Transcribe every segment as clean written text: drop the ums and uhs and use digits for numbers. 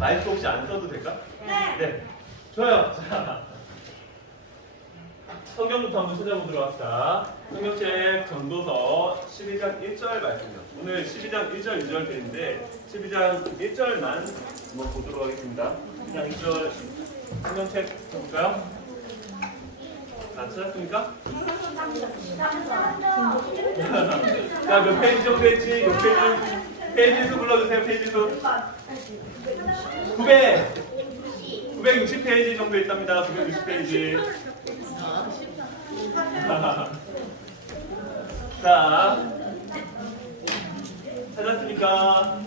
마이크 혹시 안 써도 될까? 네. 네. 좋아요. 자, 성경부터 한번 찾아보도록 합시다. 성경책 전도서 12장 1절 말씀이요. 오늘 12장 1절, 2절 되는데 12장 1절만 한번 보도록 하겠습니다. 12장 1절 성경책 볼까요? 안 찾았습니까? 자, 몇 페이지 정도 했지? 몇 페이지? 페이지 수 불러주세요. 페이지 수. 960페이지 정도 있답니다. 960페이지. 자, 찾았습니까?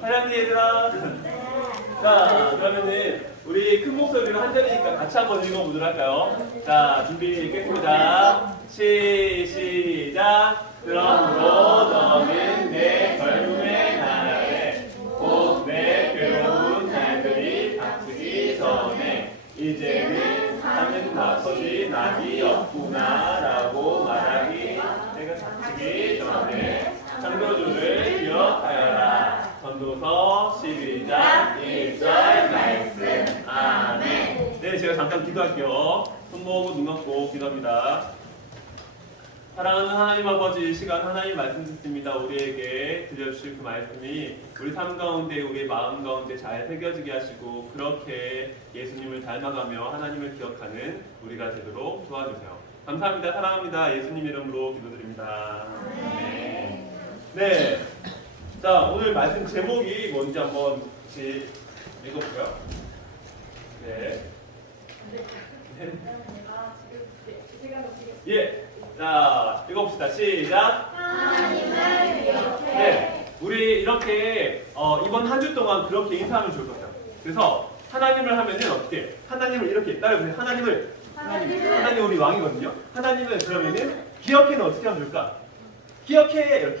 찾았니 얘들아? 자, 그러면은 우리 큰 목소리로 한 절이니까 같이 한번 읽어보도록 할까요? 자, 준비 읽겠습니다. 시작. 그러므로 너는 내 젊음의 나날에 곧 내 괴로운 날들이 닥치기 전에 이제는 하는 나서지 낙이 없구나 라고 말하기 내가 닥치기 전에 창조주를 기억하여라. 전도서 12장 1절 말씀. 아멘. 네, 제가 잠깐 기도할게요. 손 모으고 눈 감고 기도합니다. 사랑하는 하나님 아버지, 이 시간 하나님 말씀 듣습니다. 우리에게 들려주실 그 말씀이 우리 삶 가운데, 우리 마음 가운데 잘 새겨지게 하시고 그렇게 예수님을 닮아가며 하나님을 기억하는 우리가 되도록 도와주세요. 감사합니다. 사랑합니다. 예수님 이름으로 기도드립니다. 네. 네. 자, 오늘 말씀 제목이 뭔지 한번 같이 읽어볼까요? 네. 예. 자, 읽어봅시다. 시작. 하나님을 기억해. 네. 우리 이렇게 이번 한 주 동안 그렇게 인사하면 좋을 것 같아요. 그래서 하나님을 하면은 어떻게? 하나님을 이렇게 따라해보세요. 하나님 우리 왕이거든요. 하나님을 그러면은 기억해는 어떻게 하면 좋을까? 기억해 이렇게.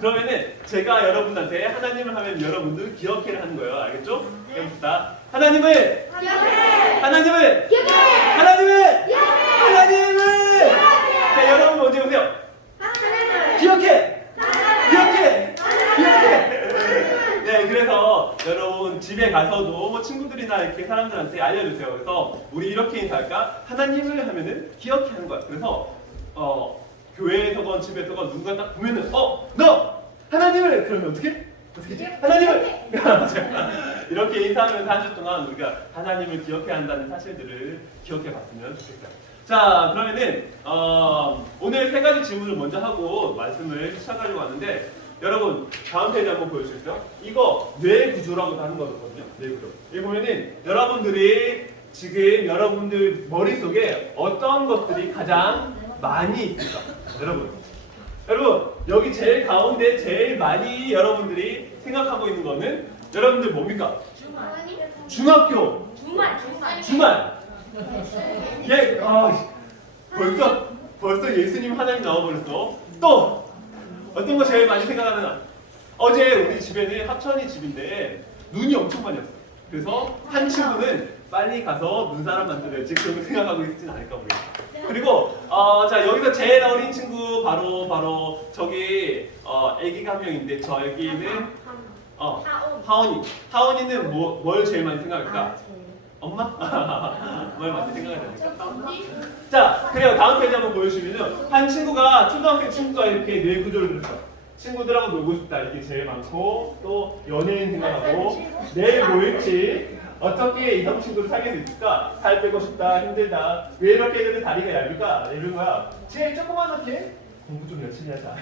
그러면은 제가 여러분한테 하나님을 하면 여러분들 기억해를 하는 거예요. 알겠죠? 해봅시다. 하나님을 기억해. 하나님을 기억해. 하나님을 기억해. 하나님을 자, 여러분 먼저 보세요. 하나님을 기억해. 기억해. 기억해. 하나님을 네, 그래서 여러분 집에 가서도 뭐 친구들이나 이렇게 사람들한테 알려주세요. 그래서 우리 이렇게 인사할까? 하나님을 하면은 기억해 하는 거야. 그래서 교회에서건 집에서건 누군가 딱 보면은 너 하나님을 그러면 어떻게? 어떻게지? 하나님을 이렇게 인사하면서 한 주 동안 우리가 하나님을 기억해야 한다는 사실들을 기억해 봤으면 좋겠어요. 자, 그러면은 오늘 세 가지 질문을 먼저 하고 말씀을 시작하려고 하는데 여러분 다음 페이지 한번 보여주실까요? 이거 뇌 구조라고 하는 거거든요. 뇌 구조. 여기 보면은 여러분들이 지금 여러분들 머릿속에 어떤 것들이 가장 많이 있을까? 여러분 여기 제일 가운데 제일 많이 여러분들이 생각하고 있는 거는 여러분들 뭡니까? 중학교 주말. 예, 벌써 예수님 하나님 나와버렸어. 또 어떤 거 제일 많이 생각하는? 어제 우리 집에는 합천이 집인데 눈이 엄청 많이 왔어요. 그래서 한 친구는 빨리 가서 눈사람 만들어야지 그런 생각하고 있진 않을까 모르겠어요. 그리고 자, 여기서 제일 어린 친구 바로 저기 애기가 한 명인데 저 애기는 하원이는 뭘 제일 많이 생각할까? 엄마? 뭘 많이 생각해야 될까? 자, 그래요. 다음 페이지 한번 보여주시면은 한 친구가 초등학생 친구가 이렇게 뇌 구조를 그렸어. 친구들하고 놀고 싶다 이렇게 제일 많고 또 연예인 생각하고 내일 뭐 일지 어떻게 이성 친구를 사귈 수 있을까? 살 빼고 싶다, 힘들다. 왜 이렇게 애들은 다리가 얇을까? 이런 거야. 제일 조그맣게 공부 좀 열심히 하자.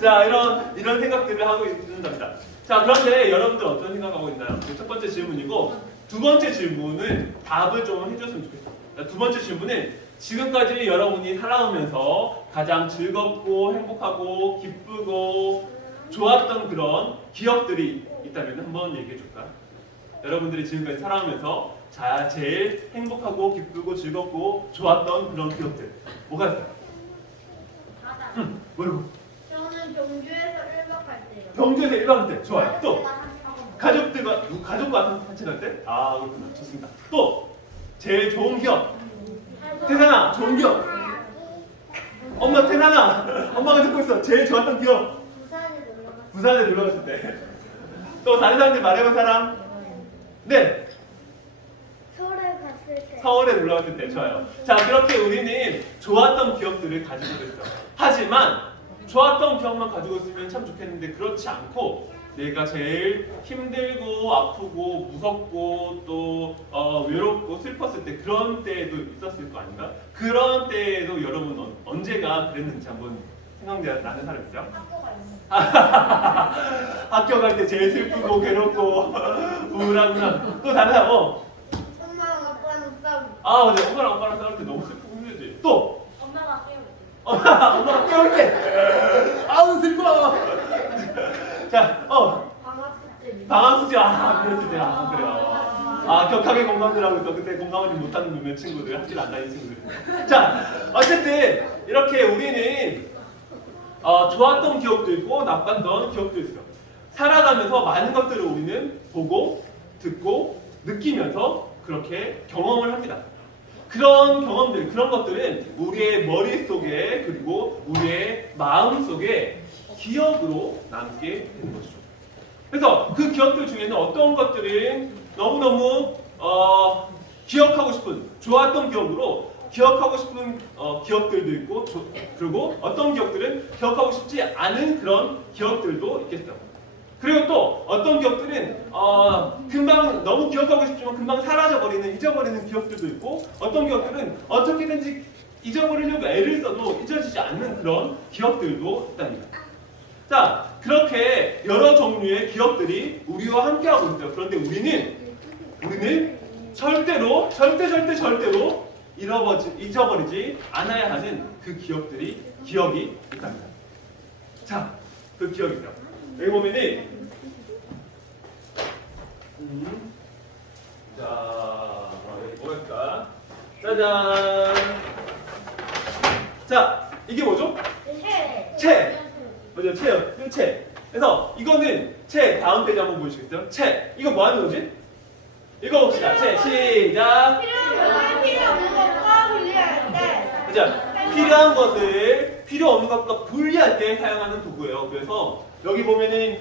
자, 이런 생각들을 하고 있는답니다. 자, 그런데 여러분들 어떤 생각하고 있나요? 첫 번째 질문이고 두 번째 질문은 답을 좀 해줬으면 좋겠어요. 두 번째 질문은 지금까지 여러분이 살아오면서 가장 즐겁고 행복하고 기쁘고 좋았던 그런 기억들이 있다면 한번 얘기해 줄까? 여러분들이 지금까지 살아오면서 제일 행복하고 기쁘고 즐겁고 좋았던 그런 기억들 뭐가 있어요? 뭐라고? 저는 경주에서 1박 할 때요. 경주에서 1박 할 때. 좋아요. 또 가족과 산책할 때? 아, 그렇구나. 좋습니다. 또 제일 좋은 기억. 태산아, 좋은 기억. 엄마 태산아, 엄마가 듣고 있어. 제일 좋았던 기억. 부산에 놀러 갔어요. 부산에 놀러 갔을 때. 또 다른 사람들 말해본 사람? 네. 서울에 갔을 때. 서울에 놀러 갔을 때 좋아요. 자, 그렇게 우리는 좋았던 기억들을 가지고 있어. 하지만 좋았던 기억만 가지고 있으면 참 좋겠는데 그렇지 않고 내가 제일 힘들고 아프고 무섭고 또 외롭고 슬펐을 때 그런 때에도 있었을 거 아닌가? 그런 때에도 여러분 언제가 그랬는지 한번 생각나는 사람 있어요? 학교 갈 때 제일 슬프고 괴롭고 우울하구나. 또 다른 사람 엄마랑 아빠랑 싸우고. 아 맞아. 엄마랑 아빠랑 싸울 때 너무 슬프고 힘들지. 또 엄마가 깨울 때. 엄마가 깨울 때 아우 슬퍼. 자 방학 숙제. 방학 숙제 그랬을 때 그래요. 격하게 공감들 하고 있어. 그때 공감하지 못하는 몇몇 친구들 학교 안 다니는 친구들. 자 어쨌든 이렇게 우리는 좋았던 기억도 있고 나빴던 기억도 있어. 살아가면서 많은 것들을 우리는 보고 듣고 느끼면서 그렇게 경험을 합니다. 그런 경험들, 그런 것들은 우리의 머릿속에 그리고 우리의 마음속에 기억으로 남게 되는 것이죠. 그래서 그 기억들 중에는 어떤 것들은 너무너무 기억하고 싶은 좋았던 기억으로 기억하고 싶은 기억들도 있고 그리고 어떤 기억들은 기억하고 싶지 않은 그런 기억들도 있겠죠. 그리고 또 어떤 기억들은 금방 너무 기억하고 싶지만 금방 사라져버리는 잊어버리는 기억들도 있고 어떤 기억들은 어떻게든지 잊어버리려고 애를 써도 잊어지지 않는 그런 기억들도 있답니다. 자, 그렇게 여러 종류의 기억들이 우리와 함께하고 있죠. 그런데 우리는 절대로 잊어버리지 않아야 하는 그 기억이 있답니다. 자, 그 기억이죠. 여기 보면은 자, 여기 뭐였을까? 짜잔. 자, 이게 뭐죠? 채. 맞아요, 채요. 이거 채. 그래서 이거는 채. 다음 페이지 한번 보여주시겠어요? 채. 이거 뭐 하는 거지? 읽어봅시다. 채. 시작. 필요 없는 것과 분리할 때. 그죠? 필요한 것을 필요 없는 것과 분리할 때 사용하는 도구예요. 그래서 여기 보면은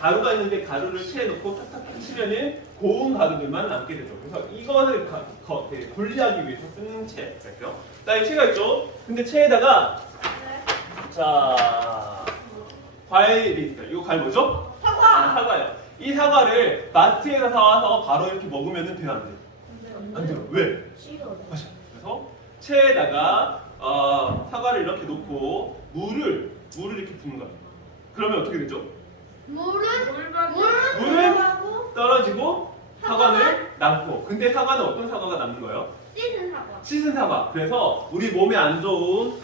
가루가 있는데 가루를 채에 넣고 탁탁 치면은 고운 가루들만 남게 되죠. 그래서 이거를 분리하기 위해서 쓰는 채. 그렇죠? 그다음에 채가 있죠. 근데 채에다가 자 과일이 있어요. 이거 과일 뭐죠? 사과예요. 이 사과를 마트에서 사와서 바로 이렇게 먹으면 돼요, 안 돼요? 안 돼요. 왜? 맞아. 그래서 채에다가 사과를 이렇게 놓고 물을 이렇게 붓는 거예요. 그러면 어떻게 되죠? 물은 떨어지고 사과는 남고. 근데 사과는 어떤 사과가 남는 거예요? 씻은 사과. 그래서 우리 몸에 안 좋은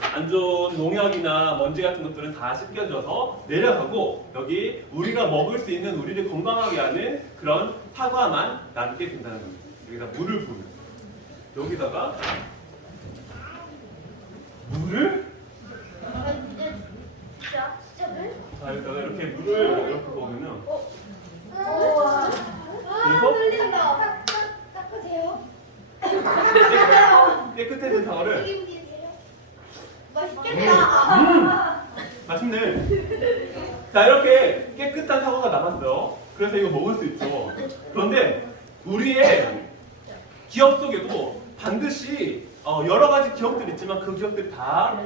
농약이나 먼지 같은 것들은 다 씻겨져서 내려가고 여기 우리가 먹을 수 있는 우리를 건강하게 하는 그런 사과만 남게 된다는 겁니다. 여기다 물을 부으면 여기다가 물을 자 여기다가 이렇게 물을 이렇게 부으면은 흘린다. 닦으세요. 깨끗해진 사과를 맛있겠다. 맛있네. 자 이렇게 깨끗한 사과가 남았어요. 그래서 이거 먹을 수 있죠. 그런데 우리의 기억 속에도 반드시 여러 가지 기억들이 있지만 그 기억들이 다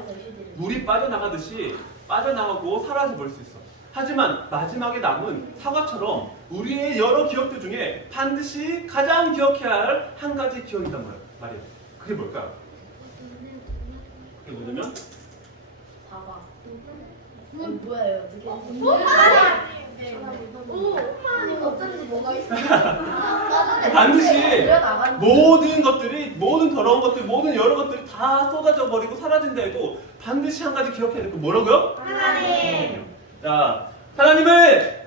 물이 빠져나가듯이 빠져나가고 사라져버릴 수 있어. 하지만 마지막에 남은 사과처럼 우리의 여러 기억들 중에 반드시 가장 기억해야 할 한 가지 기억이 있단 말이에요. 그게 뭘까요? 그게 뭐냐면 사과. 뭐예요? 어쩐지 뭐가 있어. 반드시 모든 더러운 것들, 모든 여러 것들이 다 쏟아져 버리고 사라진다 해도 반드시 한 가지 기억해야 될 거 뭐라고요? 하나님. 자, 하나님을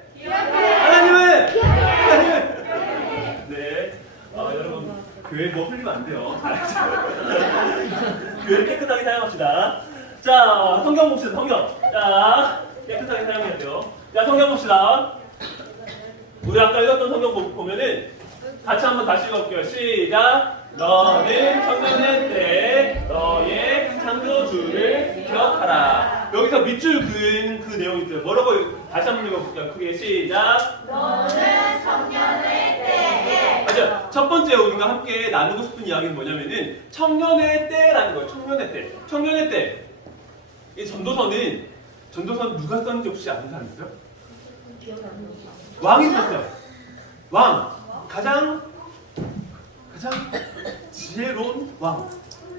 네, 여러분 교회 뭐 흘리면 안 돼요. 교회를 깨끗하게 사용합시다. 자, 성경 봅시다. 성경. 자, 깨끗하게 사용해야 돼요. 자, 성경 봅시다. 우리 아까 읽었던 성경 보면은 같이 한번 다시 읽어볼게요. 시작. 너는 청소년 때 너의 창조주를 기억하라. 여기서 밑줄 그은 그 내용이 있어요. 뭐라고 다시 한번 읽어볼게요. 크게 시작. 너는 청년의 때에 맞아요. 첫 번째 우리가 함께 나누고 싶은 이야기는 뭐냐면은 청년의 때라는 거예요. 청년의 때. 청년의 때. 이 전도선 누가 썼는지 혹시 아는 사람 있어요? 왕이 썼어요. 왕. 가장 지혜로운 왕.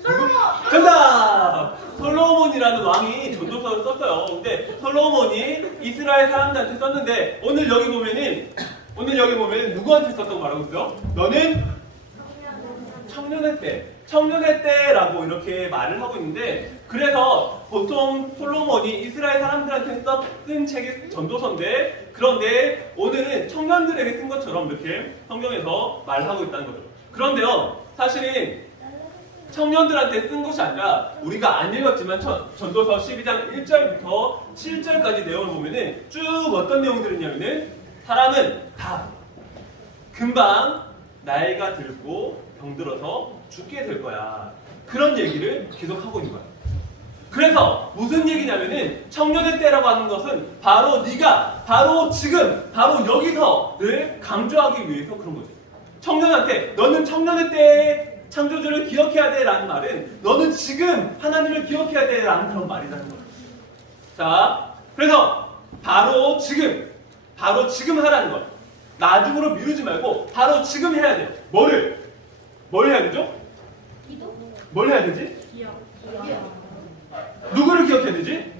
누구? 정답! 솔로몬이라는 왕이 전도서를 썼어요. 근데 솔로몬이 이스라엘 사람들한테 썼는데 오늘 여기 보면은 누구한테 썼다고 말하고 있어요? 너는 청년의 때라고 이렇게 말을 하고 있는데 그래서 보통 솔로몬이 이스라엘 사람들한테 쓴 책이 전도서인데 그런데 오늘은 청년들에게 쓴 것처럼 이렇게 성경에서 말하고 있다는 거죠. 그런데요, 사실은 청년들한테 쓴 것이 아니라 우리가 안 읽었지만 전도서 12장 1절부터 7절까지 내용을 보면은 쭉 어떤 내용들이 있냐면은 사람은 다 금방 나이가 들고 병들어서 죽게 될 거야. 그런 얘기를 계속 하고 있는 거야. 그래서 무슨 얘기냐면은 청년의 때라고 하는 것은 바로 네가 바로 지금 바로 여기서를 강조하기 위해서 그런 거지. 청년한테 너는 청년의 때에 창조주를 기억해야 돼 라는 말은 너는 지금 하나님을 기억해야 돼 라는 그런 말이라는 거예요. 자, 그래서 바로 지금 하라는 거예요. 나중으로 미루지 말고 바로 지금 해야 돼. 뭘 해야 되죠? 뭘 해야 되지? 누구를 기억해야 되지?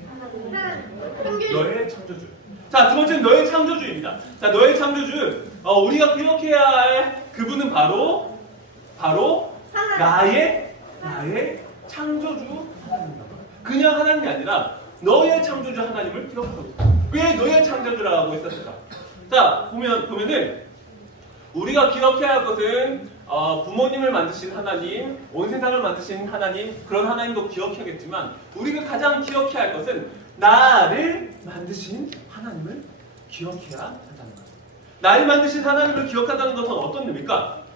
너의 창조주. 자, 두 번째는 너의 창조주입니다. 자, 너의 창조주. 우리가 기억해야 할 그분은 바로 나의 창조주 하나님이다. 그냥 하나님이 아니라 너의 창조주 하나님을 기억하고 있다. 왜 너의 창조주라고 했었을까? 자, 보면은 우리가 기억해야 할 것은 부모님을 만드신 하나님, 온 세상을 만드신 하나님, 그런 하나님도 기억해야겠지만 우리가 가장 기억해야 할 것은 나를 만드신 하나님을 기억해야 한다는 것. 나를 만드신 하나님을 기억한다는 것은 어떤 의미입니까?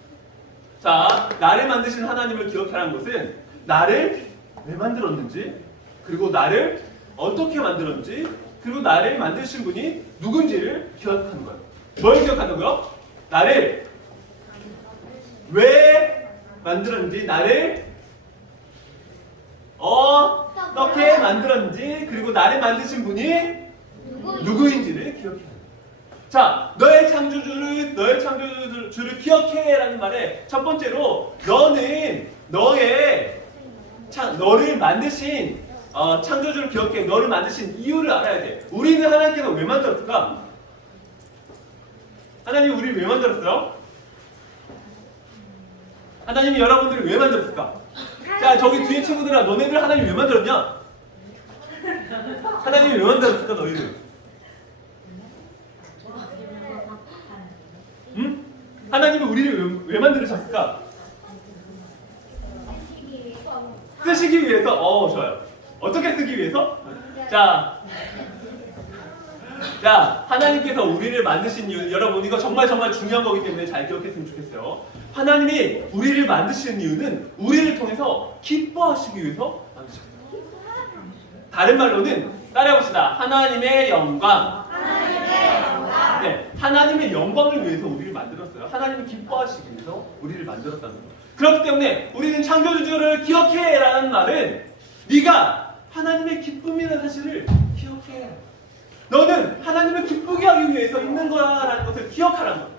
자, 나를 만드신 하나님을 기억하라는 것은 나를 왜 만들었는지, 그리고 나를 어떻게 만들었는지, 그리고 나를 만드신 분이 누군지를 기억하는 거예요. 뭘 기억한다고요? 나를 왜 만들었는지, 나를 어떻게 만들었는지, 그리고 나를 만드신 분이 누구인지를 기억해야 돼요. 자, 너의 창조주를 기억해라는 말에 첫 번째로 너는 너를 만드신 창조주를 기억해. 너를 만드신 이유를 알아야 돼. 우리는 하나님께서 왜 만들었을까? 하나님이 우리를 왜 만들었어요? 하나님이 여러분들을 왜 만들었을까? 자, 저기 뒤에 친구들아, 너네들 하나님 왜 만들었냐? 하나님이 왜 만들었을까, 너희들? 응? 하나님이 우리를 왜 만들으셨을까? 쓰시기 위해서. 좋아요. 어떻게 쓰기 위해서? 자, 하나님께서 우리를 만드신 이유, 여러분 이거 정말 중요한 거기 때문에 잘 기억했으면 좋겠어요. 하나님이 우리를 만드시는 이유는 우리를 통해서 기뻐하시기 위해서 만드셨어요. 다른 말로는 따라해봅시다. 하나님의 영광. 네, 하나님의 영광을 위해서 우리를 만들었어요. 하나님이 기뻐하시기 위해서 우리를 만들었다는 거예요. 그렇기 때문에 우리는 창조주를 기억해라는 말은 네가 하나님의 기쁨이라는 사실을 기억해. 너는 하나님을 기쁘게 하기 위해서 있는 거야라는 것을 기억하라는 거예요.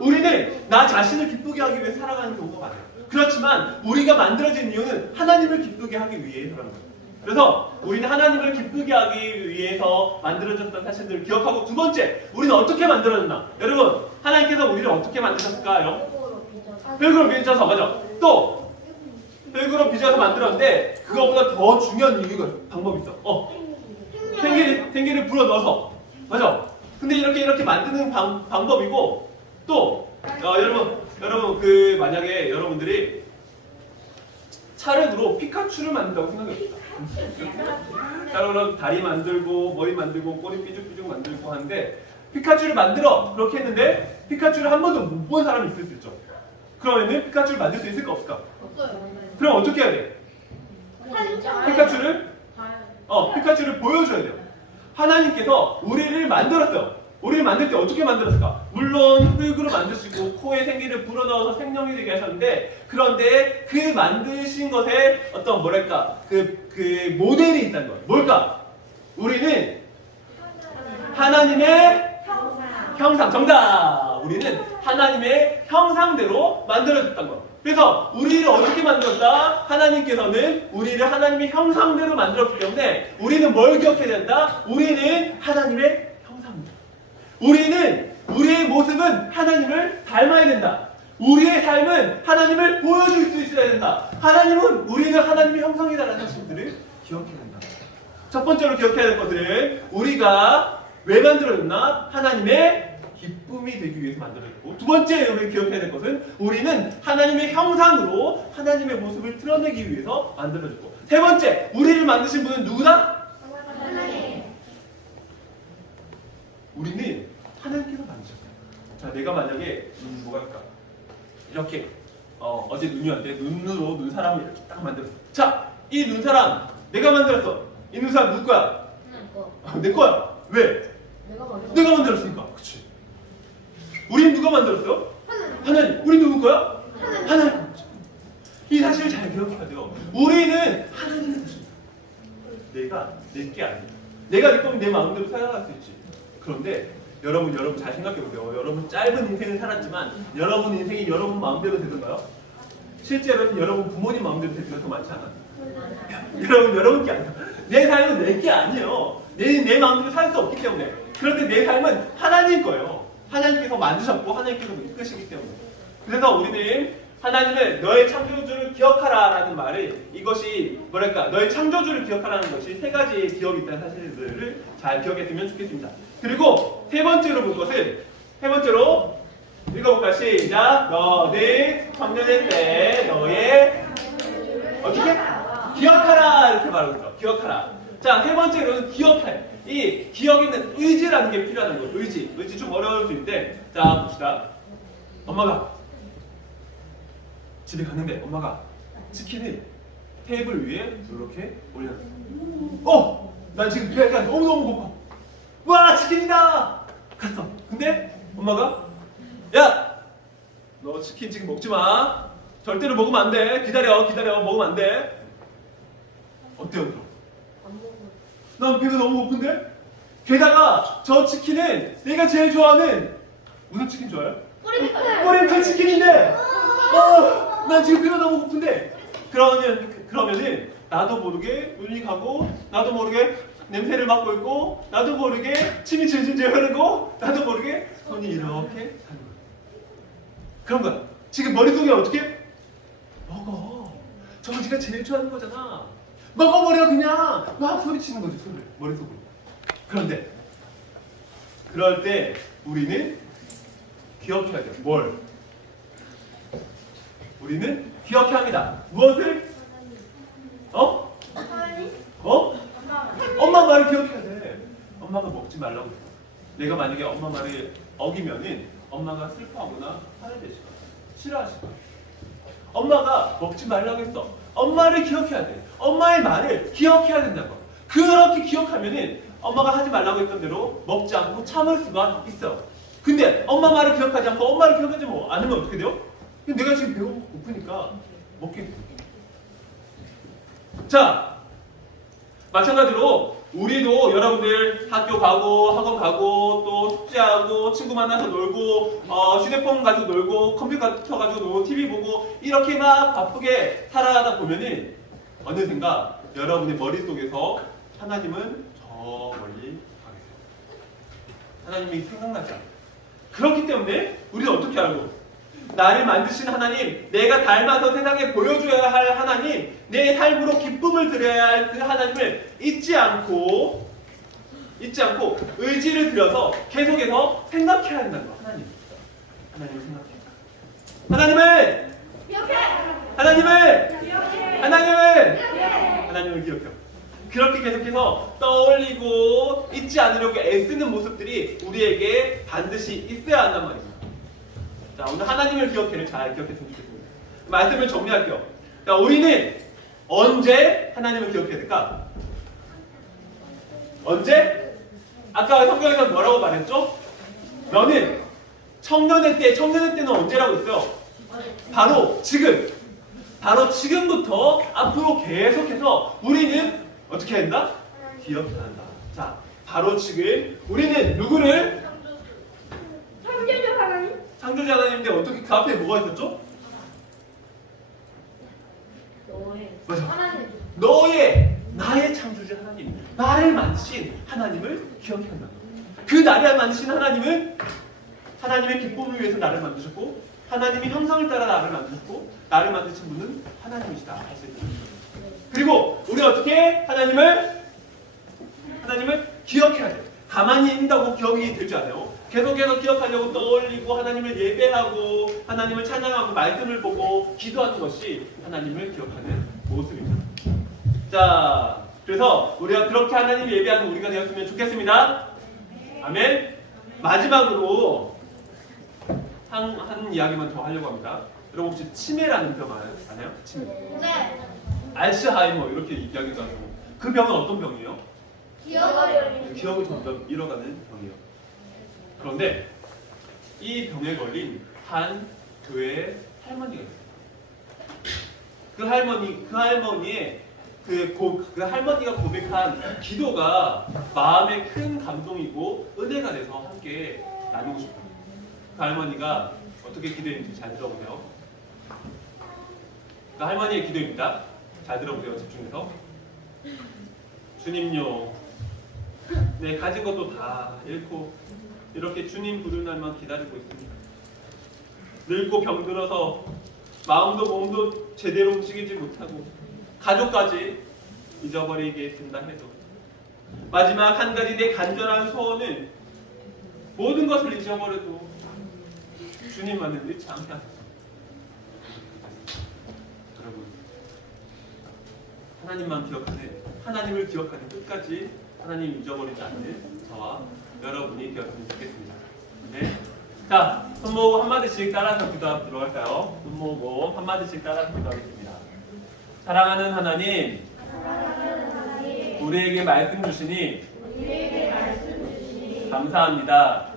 우리는 나 자신을 기쁘게 하기 위해 살아가는 경우가 많아요. 그렇지만 우리가 만들어진 이유는 하나님을 기쁘게 하기 위해서라는 거예요. 그래서 우리는 하나님을 기쁘게 하기 위해서 만들어졌던 사실들을 기억하고, 두 번째, 우리는 어떻게 만들어졌나? 여러분, 하나님께서 우리를 어떻게 만드셨을까요? 흙으로 빚어서, 맞아. 또 흙으로 빚어서 만들었는데 그거보다 더 중요한 이유가 방법이 있어. 생기를 불어 넣어서, 맞아. 근데 이렇게 만드는 방법이고, 또 여러분 그 만약에 여러분들이 찰흙으로 피카츄를 만든다고 생각해봅시다. 찰흙으로 다리 만들고 머리 만들고 꼬리 삐죽삐죽 만들고 하는데 피카츄를 만들어 그렇게 했는데 피카츄를 한 번도 못 본 사람이 있을 수 있죠. 그러면은 피카츄를 만들 수 있을까 없을까? 없어요. 그럼 어떻게 해야 돼? 피카츄를 보여줘야 돼요. 하나님께서 우리를 만들었어요. 우리를 만들 때 어떻게 만들었을까? 물론 흙으로 만드시고 코에 생기를 불어넣어서 생명이 되게 하셨는데, 그런데 그 만드신 것에 어떤 뭐랄까 그 모델이 있다는 거예요. 뭘까? 우리는 하나님의 형상. 정답! 우리는 하나님의 형상대로 만들어졌다는 거예요. 그래서 우리를 어떻게 만들었다? 하나님께서는 우리를 하나님의 형상대로 만들었기 때문에 우리는 뭘 기억해야 된다? 우리는 하나님의 형상입니다. 우리는 우리의 모습은 하나님을 닮아야 된다. 우리의 삶은 하나님을 보여줄 수 있어야 된다. 우리는 하나님의 형상이다라는 사실들을 기억해야 된다. 첫 번째로 기억해야 될 것은 우리가 왜 만들어졌나? 하나님의 기쁨이 되기 위해서 만들어졌고, 두 번째 우리가 기억해야 될 것은 우리는 하나님의 형상으로 하나님의 모습을 드러내기 위해서 만들어졌고, 세 번째 우리를 만드신 분은 누구다? 하나님. 우리는 하나님께서 만드셨어요. 자, 내가 만약에 뭐가 있을까? 이렇게 어제 눈이 왔는데 눈으로 눈사람을 이렇게 딱 만들었어. 자, 이 눈사람 내가 만들었어. 이 눈사람 누구 거야? 내 거야. 왜? 내가 만들었으니까. 그치? 우리는 누가 만들었어요? 하나님. 우리 누구 거야? 하나님. 이 사실을 잘 기억해야 돼요. 우리는 하나님의 것입니다. 내가 내게 아니야. 내가 내 거면 내 마음대로 살아갈 수 있지. 그런데 여러분 잘 생각해보세요. 여러분 짧은 인생을 살았지만 여러분 인생이 여러분 마음대로 되던가요? 실제로는 여러분 부모님 마음대로 될 때가 더 많지 않아요? 여러분 게 아니에요. 내 삶은 내 게 아니에요. 내 마음대로 살 수 없기 때문에. 그런데 내 삶은 하나님 거예요. 하나님께서 만드셨고 하나님께서 이끄시기 때문에. 그래서 우리는 하나님은 너의 창조주를 기억하라라는 말을, 이것이 뭐랄까, 너의 창조주를 기억하라는 것이 세 가지의 기억이 있다는 사실들을 잘 기억했으면 좋겠습니다. 그리고 세 번째로 볼 것은, 세 번째로 읽어볼까? 시작. 너는 청년의 때 너의 어떻게? 기억하라 이렇게 말하고 있어. 기억하라. 자, 세 번째로는 기억할. 이 기억에는 의지라는 게 필요하다는 거예요. 의지 좀 어려울 수 있는데, 자 봅시다. 엄마가 집에 갔는데 엄마가 치킨을 테이블 위에 이렇게 올려놨어. 난 지금 배가 너무너무 고파. 와, 치킨이다! 갔어. 근데 엄마가, 야! 너 치킨 지금 먹지 마. 절대로 먹으면 안 돼. 기다려. 먹으면 안 돼. 어때요, 그럼? 난 배가 너무 고픈데? 게다가 저 치킨은 내가 제일 좋아하는 무슨 치킨 좋아해요? 꼬리칼 치킨인데, 난 지금 배가 너무 고픈데. 그러면은 나도 모르게 눈이 가고, 나도 모르게 냄새를 맡고 있고, 나도 모르게 침이 질질 흐르고, 나도 모르게 손이 이렇게 가는 거야. 그런 거야. 지금 머릿속에 어떻게? 먹어. 저거 네가 제일 좋아하는 거잖아. 먹어버려. 그냥 막 소리치는 거지, 손을 머릿속으로. 그런데 그럴 때 우리는 기억해야 돼요. 뭘? 우리는 기억해야 합니다. 무엇을? 엄마 말을 기억해야 돼. 엄마가 먹지 말라고 했어. 내가 만약에 엄마 말을 어기면은 엄마가 슬퍼하거나 화를 내실 거야. 싫어하실 거야. 엄마가 먹지 말라고 했어. 엄마를 기억해야 돼. 엄마의 말을 기억해야 된다고. 그렇게 기억하면은 엄마가 하지 말라고 했던 대로 먹지 않고 참을 수가 있어. 근데 엄마 말을 기억하지 않고 엄마를 기억하지 않으면 어떻게 돼요? 내가 지금 배가 고프니까 먹게 돼. 자, 마찬가지로 우리도 여러분들 학교 가고 학원 가고 또 숙제하고 친구 만나서 놀고 휴대폰 가지고 놀고 컴퓨터 가지고 놀고 TV 보고 이렇게 막 바쁘게 살아가다 보면은 어느샌가 여러분의 머릿속에서 하나님은 저 멀리 가겠어요. 하나님이 생각나지 않아요. 그렇기 때문에 우리는 어떻게 알고? 나를 만드신 하나님, 내가 닮아서 세상에 보여줘야 할 하나님, 내 삶으로 기쁨을 드려야 할 그 하나님을 잊지 않고 의지를 들여서 계속해서 생각해야 한다는 거. 하나님을 생각해. 하나님을 기억해. 그렇게 계속해서 떠올리고 잊지 않으려고 애쓰는 모습들이 우리에게 반드시 있어야 한단 말입니다. 자, 오늘 하나님을 기억해를 잘 기억했으면 좋겠습니다. 말씀을 정리할게요. 자, 우리는 언제 하나님을 기억해야 될까? 언제? 아까 성경에서 뭐라고 말했죠? 너는 청년의 때는 언제라고 했어요? 바로 지금. 바로 지금부터 앞으로 계속해서 우리는 어떻게 한다? 기억해야 한다. 자, 바로 지금 우리는 누구를? 창조주 하나님. 창조자 하나님인데 어떻게 그 앞에 뭐가 있었죠? 맞아. 하나님. 나의 창조자 하나님, 나를 만드신 하나님을 기억한다. 그 나를 만드신 하나님은 하나님의 기쁨을 위해서 나를 만드셨고, 하나님의 형상을 따라 나를 만드셨고, 나를 만드신 분은 하나님이시다. 할 수 있는. 그리고 우리 어떻게 하나님을 기억해야 돼. 가만히 있다고 기억이 되지 않아요. 계속해서 기억하려고 떠올리고 하나님을 예배하고 하나님을 찬양하고 말씀을 보고 기도하는 것이 하나님을 기억하는 모습입니다. 자, 그래서 우리가 그렇게 하나님을 예배하는 우리가 되었으면 좋겠습니다. 아멘. 마지막으로 한 이야기만 더 하려고 합니다. 여러분 혹시 치매라는 병 아나요? 치매. 네. 알츠하이머 이렇게 이야기도 하고 그 병은 어떤 병이에요? 기억을 점점 잃어가는 병이에요. 그런데 이 병에 걸린 한 교회 할머니가 있어요. 그 할머니가 고백한 기도가 마음에 큰 감동이고 은혜가 돼서 함께 나누고 싶어요. 그 할머니가 어떻게 기도했는지 잘 들어보세요. 그 할머니의 기도입니다. 잘 들어보세요. 집중해서. 주님요, 내 가진 것도 다 잃고 이렇게 주님 부르는 날만 기다리고 있습니다. 늙고 병들어서 마음도 몸도 제대로 움직이지 못하고 가족까지 잊어버리게 된다 해도 마지막 한 가지 내 간절한 소원은 모든 것을 잊어버려도 주님만을 잃지 않게 하소서. 여러분, 하나님만 기억하는, 하나님을 기억하는 끝까지 하나님 잊어버리지 않는 저와 여러분이 되었으면 좋겠습니다. 네. 자, 손 모으고 한마디씩 따라서 기도하도록 할까요? 손 모으고 한마디씩 따라서 기도하겠습니다. 사랑하는 하나님, 우리에게 말씀 주시니 감사합니다.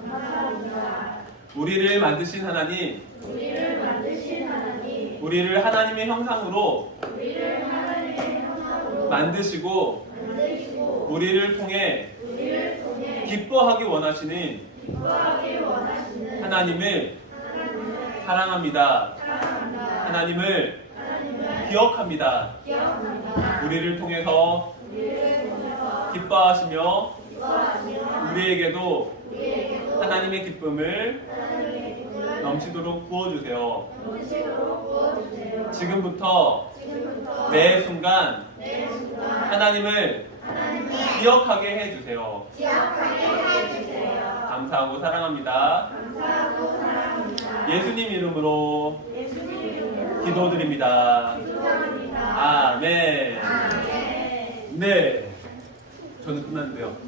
우리를 만드신 하나님, 우리를 하나님의 형상으로 만드시고 우리를 통해 기뻐하기 원하시는 하나님을 사랑합니다. 하나님을 기억합니다. 우리를 통해서 기뻐하시며 우리에게도 하나님의 기쁨을 넘치도록 부어주세요. 지금부터 매 순간 하나님을 기억하게 해주세요. 감사하고 사랑합니다. 예수님 이름으로 기도드립니다. 아멘. 네, 저는 끝났는데요.